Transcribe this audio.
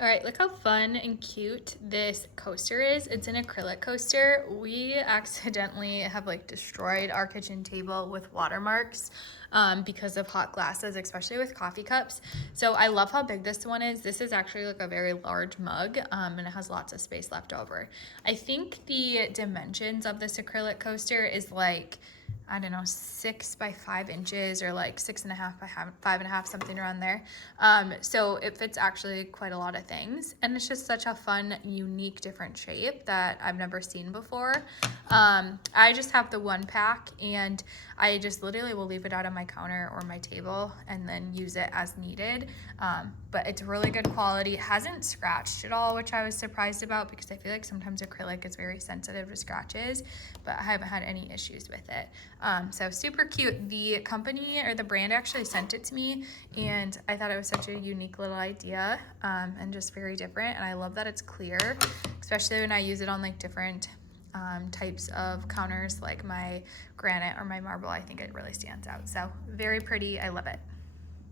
All right, look how fun and cute this coaster is. It's an acrylic coaster. We accidentally have like destroyed our kitchen table with watermarks because of hot glasses, especially with coffee cups. So I love how big this one is. This is actually like a very large mug and it has lots of space left over. I think the dimensions of this acrylic coaster is like, I don't know, 6 by 5 inches or like 6.5 by 5.5, something around there. So it fits actually quite a lot of things. And it's just such a fun, unique, different shape that I've never seen before. I just have the one pack and I just literally will leave it out on my counter or my table and then use it as needed. But it's really good quality. It hasn't scratched at all, which I was surprised about because I feel like sometimes acrylic is very sensitive to scratches, but I haven't had any issues with it. So super cute. The company or the brand actually sent it to me and I thought it was such a unique little idea and just very different. And I love that it's clear, especially when I use it on like different types of counters like my granite or my marble. I think it really stands out. So very pretty. I love it.